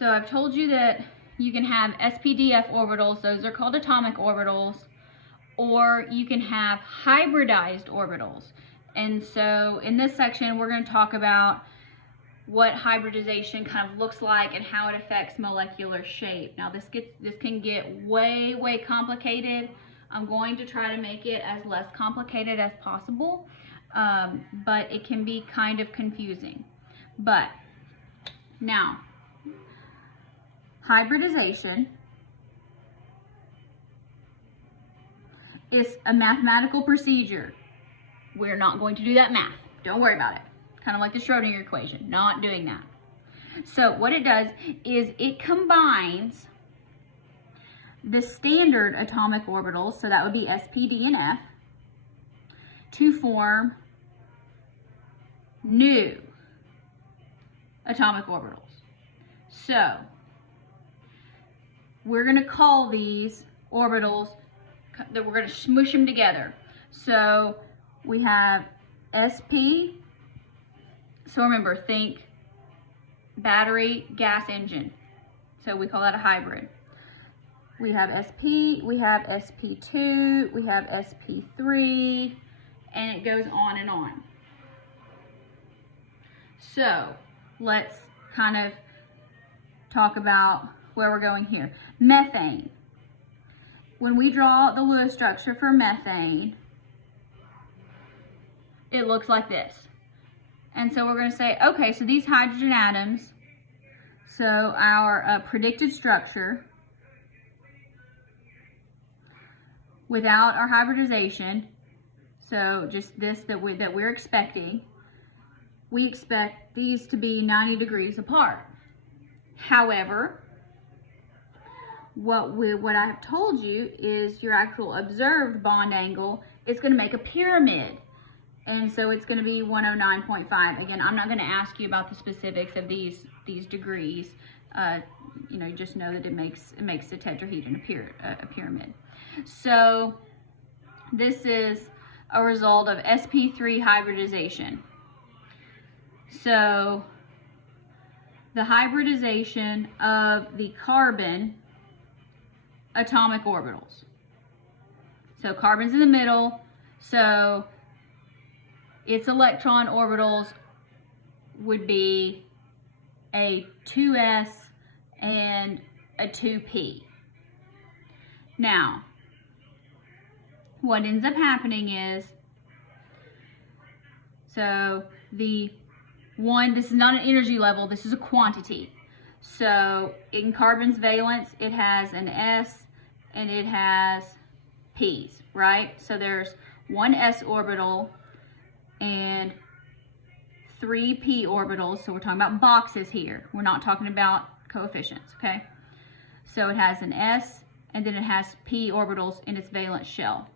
So I've told you that you can have SPDF orbitals, those are called atomic orbitals, or you can have hybridized orbitals. And so in this section, we're going to talk about what hybridization kind of looks like and how it affects molecular shape. Now this can get way complicated. I'm going to try to make it as less complicated as possible, but it can be kind of confusing. But now, hybridization is a mathematical procedure. We're not going to do that math. Don't worry about it. Kind of like the Schrodinger equation, not doing that. So what it does is it combines the standard atomic orbitals, so that would be sp, d, and f, to form new atomic orbitals. So we're going to call these orbitals, that we're going to smush them together. So we have sp. So remember, think battery, gas engine. So we call that a hybrid. We have SP, we have SP2, we have SP3, and it goes on and on. So let's kind of talk about where we're going here. Methane. When we draw the Lewis structure for methane, it looks like this. And so we're going to say, okay, so these hydrogen atoms, so our predicted structure without our hybridization, so just this that we're expecting, we expect these to be 90 degrees apart. However, what I have told you is your actual observed bond angle is going to make a pyramid. And so it's going to be 109.5. Again, I'm not going to ask you about the specifics of these degrees. You know, you just know that it makes a tetrahedron a pyramid. So this is a result of sp3 hybridization. So the hybridization of the carbon atomic orbitals. So carbon's in the middle. So its electron orbitals would be a 2s and a 2p. Now, what ends up happening is, so the one, this is not an energy level, this is a quantity. So in carbon's valence, it has an s and it has p's, right? So there's one s orbital and 3 p orbitals. So we're talking about boxes here. We're not talking about coefficients, okay? So it has an s and then it has p orbitals in its valence shell.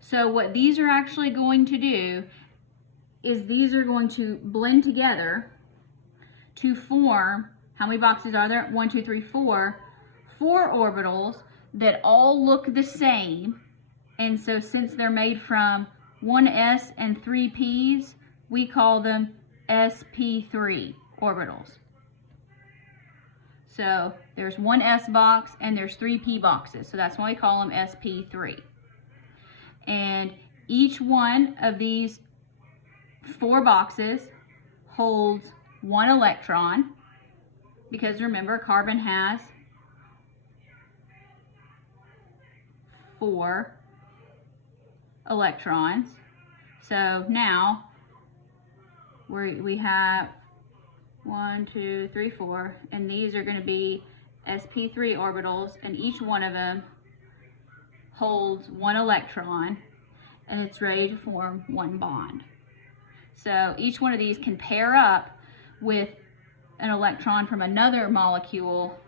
So what these are actually going to do is these are going to blend together to form, how many boxes are there? 1, 2, 3, 4. 4 orbitals that all look the same. And so since they're made from 1s and 3 p's, we call them sp3 orbitals. So there's one s box and there's 3 p boxes. So that's why we call them sp3. And each one of these 4 boxes holds 1 electron, because remember, carbon has 4 electrons. So now we have 1, 2, 3, 4, and these are going to be sp3 orbitals, and each one of them holds 1 electron, and it's ready to form 1 bond. So each one of these can pair up with an electron from another molecule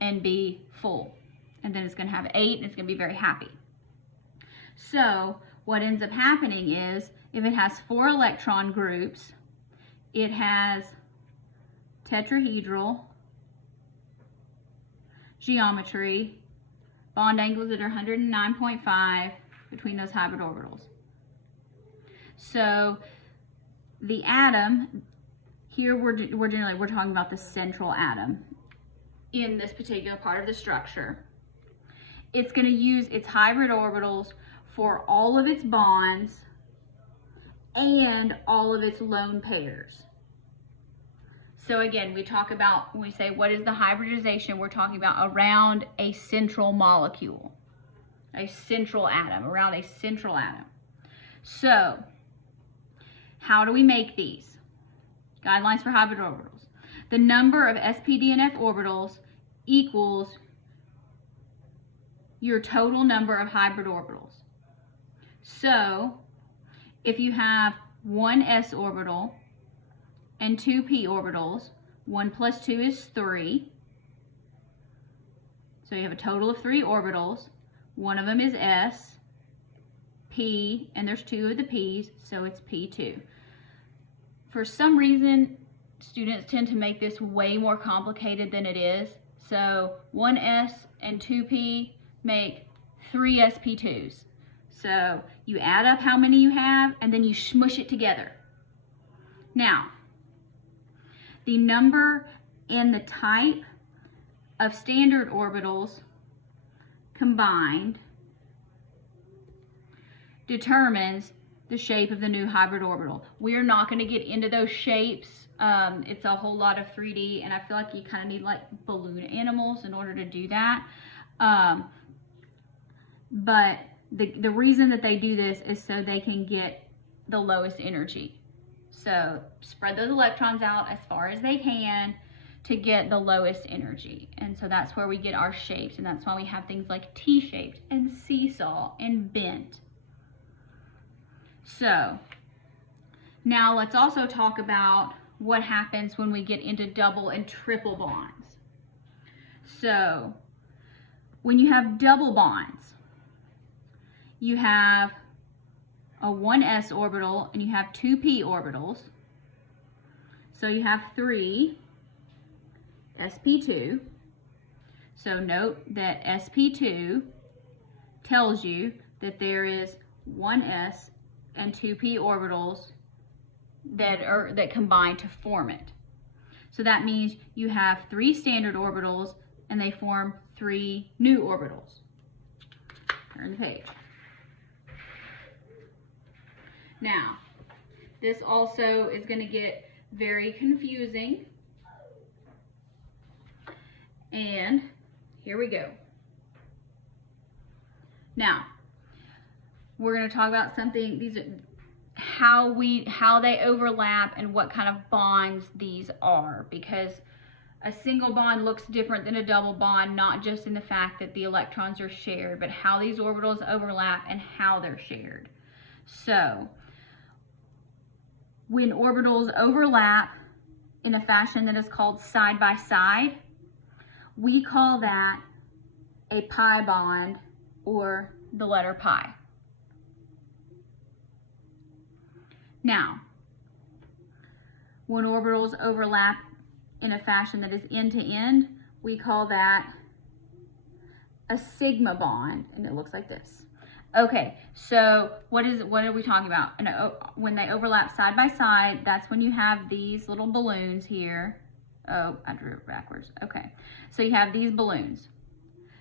and be full. And then it's going to have 8, and it's going to be very happy. So what ends up happening is, if it has 4 electron groups, it has tetrahedral geometry, bond angles that are 109.5 between those hybrid orbitals. So the atom here we're talking about the central atom in this particular part of the structure. It's going to use its hybrid orbitals for all of its bonds and all of its lone pairs. So again, we talk about, when we say what is the hybridization, we're talking about around a central molecule, a central atom, around a central atom. So how do we make these? Guidelines for hybrid orbitals. The number of sp, d, and f orbitals equals your total number of hybrid orbitals. So if you have one s orbital and two p orbitals, 1 plus 2 is 3. So you have a total of 3 orbitals. One of them is s, p, and there's 2 of the p's, so it's p2. For some reason, students tend to make this way more complicated than it is. So 1s and 2p make 3 sp2s. So you add up how many you have, and then you smush it together. Now, the number and the type of standard orbitals combined determines the shape of the new hybrid orbital. We are not going to get into those shapes. It's a whole lot of 3D, and I feel like you kind of need like balloon animals in order to do that. But the reason that they do this is so they can get the lowest energy. So spread those electrons out as far as they can to get the lowest energy. And so that's where we get our shapes, and that's why we have things like T-shaped and seesaw and bent. So now let's also talk about what happens when we get into double and triple bonds. So when you have double bonds, you have a 1s orbital and you have 2p orbitals. So you have 3 sp2. So note that sp2 tells you that there is 1s and 2p orbitals that combine to form it. So that means you have 3 standard orbitals and they form 3 new orbitals. Turn the page. Now, this also is going to get very confusing. And here we go. Now, we're going to talk about something, these are how they overlap and what kind of bonds these are, because a single bond looks different than a double bond, not just in the fact that the electrons are shared, but how these orbitals overlap and how they're shared. So, when orbitals overlap in a fashion that is called side by side, we call that a pi bond, or the letter pi. Now, when orbitals overlap in a fashion that is end to end, we call that a sigma bond, and it looks like this. Okay, so what are we talking about? And when they overlap side by side, that's when you have these little balloons here. Oh, I drew it backwards. Okay, so you have these balloons.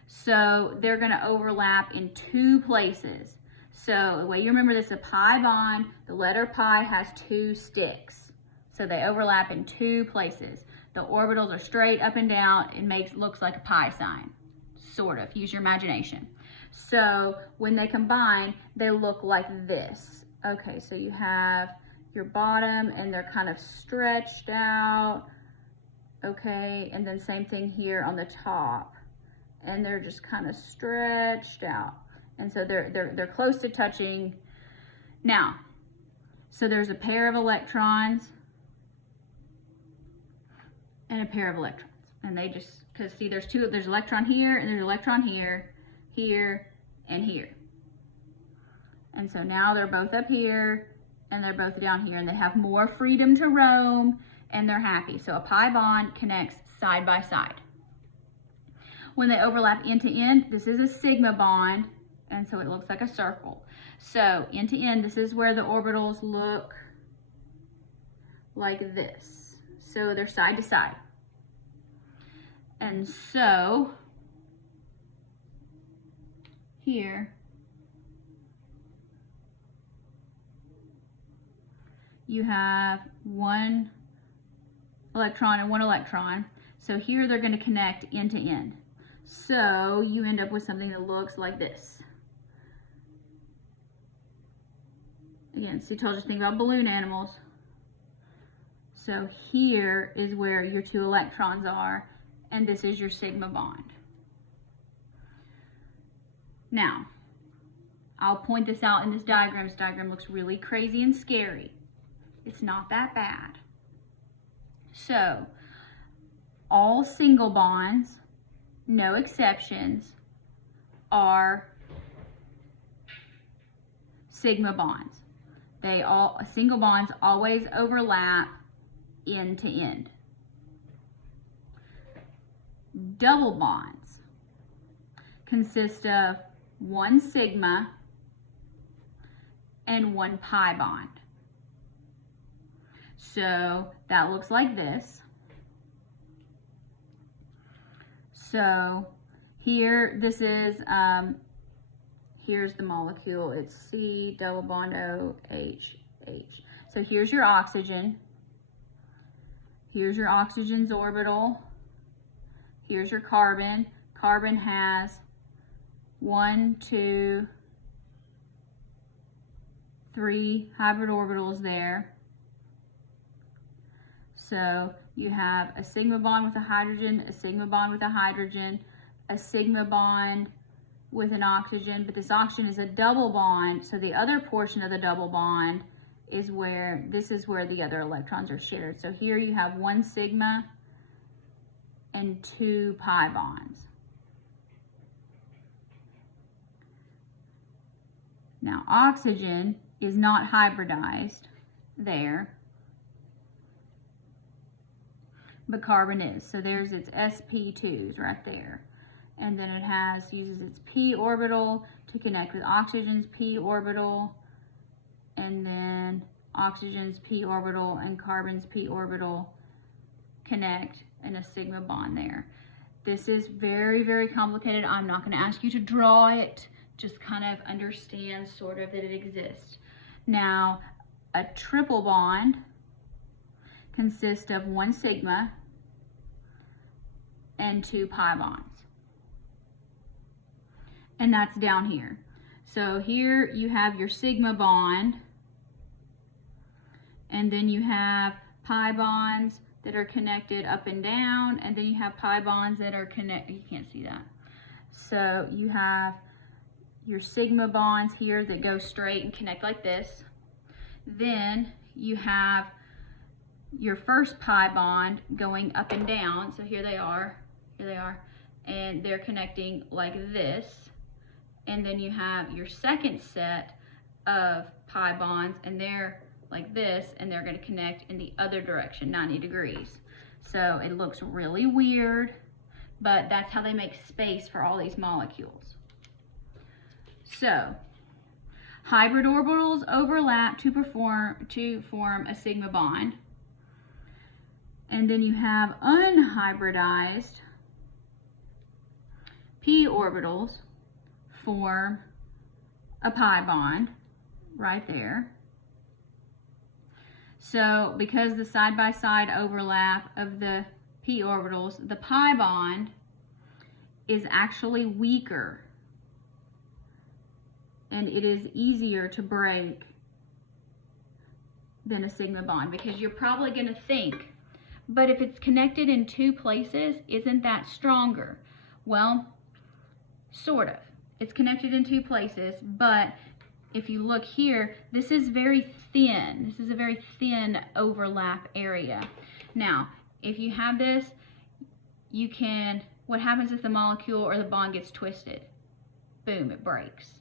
So they're going to overlap in 2 places. So the way you remember this, a pi bond, the letter pi has 2 sticks. So they overlap in 2 places. The orbitals are straight up and down. It looks like a pi sign, sort of. Use your imagination. So when they combine, they look like this. Okay, so you have your bottom and they're kind of stretched out. Okay, and then same thing here on the top. And they're just kind of stretched out. And so they're close to touching. Now, so there's a pair of electrons and a pair of electrons. And they just, because see there's electron here and there's electron here, here, and here. And so now they're both up here and they're both down here, and they have more freedom to roam and they're happy. So a pi bond connects side by side. When they overlap end to end, this is a sigma bond, and so it looks like a circle. So end to end, this is where the orbitals look like this. So they're side to side. And so here you have one electron and one electron. So here they're going to connect end to end. So you end up with something that looks like this. Again, see, told you to think about balloon animals. So here is where your two electrons are, and this is your sigma bond. Now, I'll point this out in this diagram. This diagram looks really crazy and scary. It's not that bad. So, all single bonds, no exceptions, are sigma bonds. Single bonds always overlap end to end. Double bonds consist of one sigma and one pi bond. So that looks like this. So here, this is, here's the molecule. It's C double bond O H H. So here's your oxygen. Here's your oxygen's orbital. Here's your carbon. Carbon has 1, 2, 3 hybrid orbitals there. So you have a sigma bond with a hydrogen, a sigma bond with a hydrogen, a sigma bond with an oxygen, but this oxygen is a double bond, so the other portion of the double bond is where, this is where the other electrons are shared. So here you have one sigma and 2 pi bonds. Now oxygen is not hybridized there, but carbon is. So there's its sp2s right there. And then it uses its p orbital to connect with oxygen's p orbital, and then oxygen's p orbital and carbon's p orbital connect in a sigma bond there. This is very, very complicated. I'm not going to ask you to draw it, just kind of understand sort of that it exists. Now, a triple bond consists of one sigma and 2 pi bonds. And that's down here. So here you have your sigma bond, and then you have pi bonds that are connected up and down, and then you have pi bonds that are connected, you can't see that. So you have your sigma bonds here that go straight and connect like this. Then you have your first pi bond going up and down, so here they are, and they're connecting like this. And then you have your second set of pi bonds, and they're like this, and they're going to connect in the other direction, 90 degrees. So it looks really weird, but that's how they make space for all these molecules. So hybrid orbitals overlap to form a sigma bond. And then you have unhybridized p orbitals form a pi bond right there. So because the side-by-side overlap of the p orbitals, the pi bond is actually weaker, and it is easier to break than a sigma bond, because you're probably going to think, but if it's connected in 2 places, isn't that stronger? Well, sort of. It's connected in 2 places, but if you look here, this is very thin. This is a very thin overlap area. Now, if you have this, you can, what happens if the molecule or the bond gets twisted? Boom, it breaks.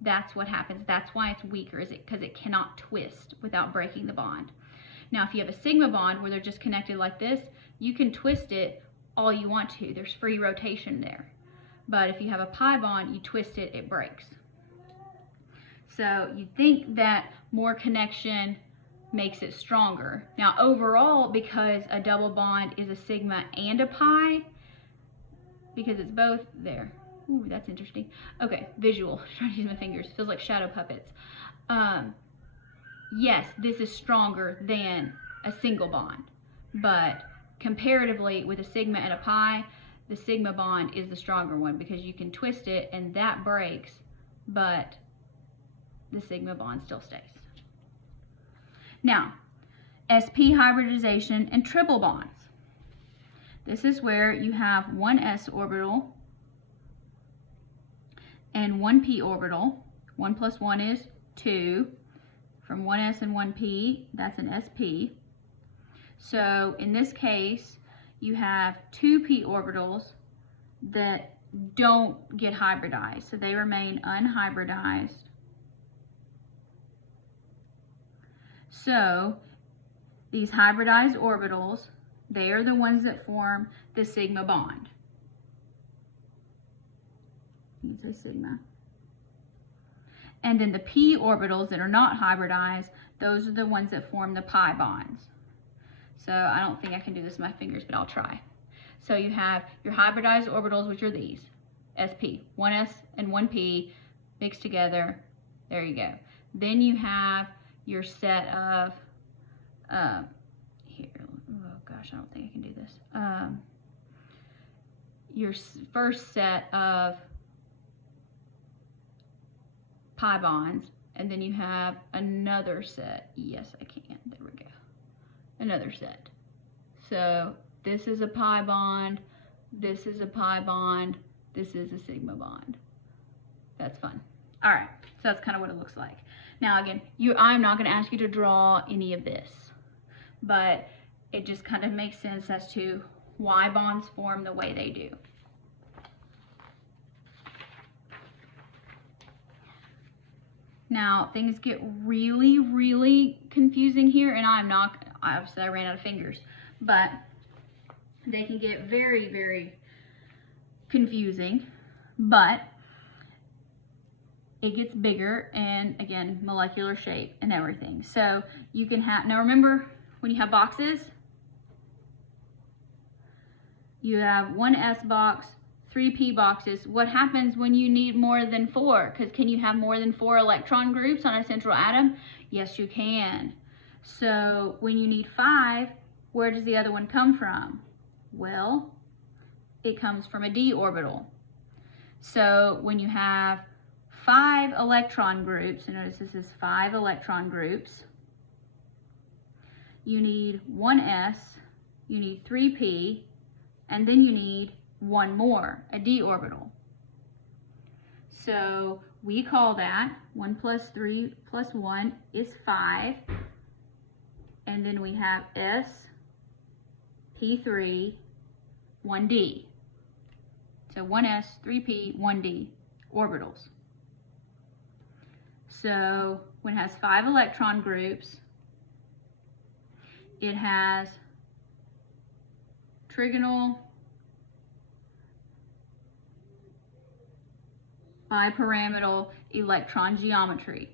That's what happens. That's why it's weaker, is it because it cannot twist without breaking the bond. Now, if you have a sigma bond where they're just connected like this, you can twist it all you want to. There's free rotation there. But if you have a pi bond, you twist it, it breaks. So you think that more connection makes it stronger. Now overall, because a double bond is a sigma and a pi, because it's both there. Ooh, that's interesting. Okay, visual. I'm trying to use my fingers. Feels like shadow puppets. Yes, this is stronger than a single bond, but comparatively with a sigma and a pi, the sigma bond is the stronger one because you can twist it and that breaks, but the sigma bond still stays. Now, sp hybridization and triple bonds. This is where you have one s orbital and one p orbital. 1 plus 1 is 2. From 1s and 1p, that's an sp. So in this case, you have 2p orbitals that don't get hybridized, so they remain unhybridized. So these hybridized orbitals, they are the ones that form the sigma bond. You can say sigma. And then the p orbitals that are not hybridized, those are the ones that form the pi bonds. So I don't think I can do this with my fingers, but I'll try. So you have your hybridized orbitals, which are these, sp, 1s and 1p mixed together. There you go. Then you have your set of, here, oh gosh, I don't think I can do this. Your first set of pi bonds, and then you have another set. Yes, I can. There we go. Another set. So this is a pi bond, this is a pi bond, this is a sigma bond. That's fun. All right, so that's kind of what it looks like. Now again, I'm not going to ask you to draw any of this, but it just kind of makes sense as to why bonds form the way they do. Now, things get really, really confusing here, and obviously I ran out of fingers, but they can get very, very confusing, but it gets bigger and, again, molecular shape and everything. So you can have, now remember when you have boxes, you have one S box, 3 p boxes. What happens when you need more than 4? Because can you have more than 4 electron groups on a central atom? Yes, you can. So when you need 5, where does the other one come from? Well, it comes from a d orbital. So when you have 5 electron groups, and notice this is 5 electron groups, you need 1 s, you need 3 p, and then you need one more, a d orbital. So we call that 1 plus 3 plus 1 is 5. And then we have S, P3, 1d. So 1s, 3p, 1d orbitals. So when it has 5 electron groups, it has trigonal, bipyramidal electron geometry.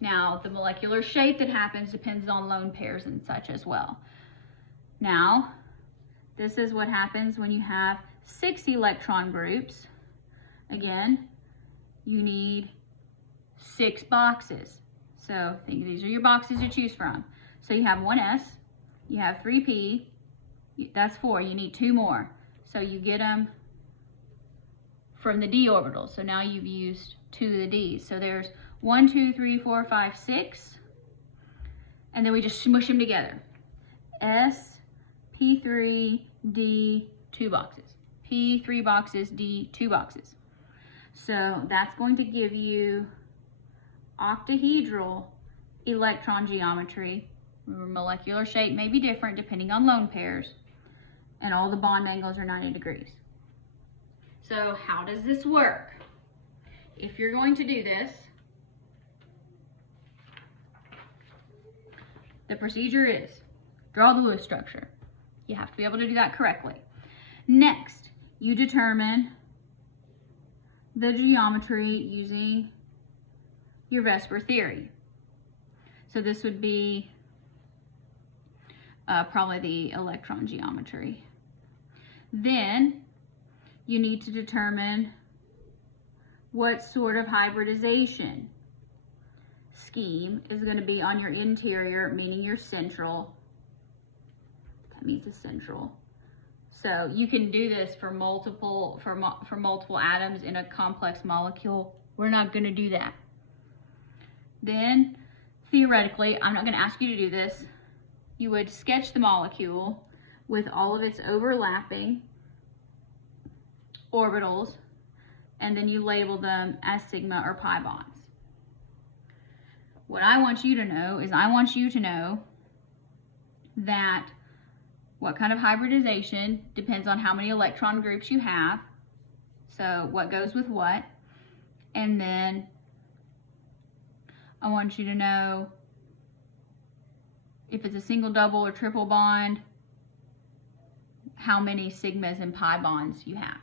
Now, the molecular shape that happens depends on lone pairs and such as well. Now, this is what happens when you have 6 electron groups. Again, you need 6 boxes. So these are your boxes to choose from. So you have 1s, you have 3p, that's 4, you need 2 more. So you get them from the d orbital. So now you've used 2 of the d's. So there's 1, 2, 3, 4, 5, 6. And then we just smush them together. S, P3, D, 2 boxes. P, 3 boxes, D, 2 boxes. So that's going to give you octahedral electron geometry. Molecular shape may be different depending on lone pairs. And all the bond angles are 90 degrees. So how does this work? If you're going to do this, the procedure is draw the Lewis structure. You have to be able to do that correctly. Next, you determine the geometry using your VSEPR theory. So this would be probably the electron geometry. Then you need to determine what sort of hybridization scheme is going to be on your interior, meaning your central. That means the central. So you can do this for multiple atoms in a complex molecule. We're not going to do that. Then, theoretically, I'm not going to ask you to do this. You would sketch the molecule with all of its overlapping orbitals, and then you label them as sigma or pi bonds. What I want you to know is I want you to know that what kind of hybridization depends on how many electron groups you have, so what goes with what, and then I want you to know if it's a single, double, or triple bond, how many sigmas and pi bonds you have.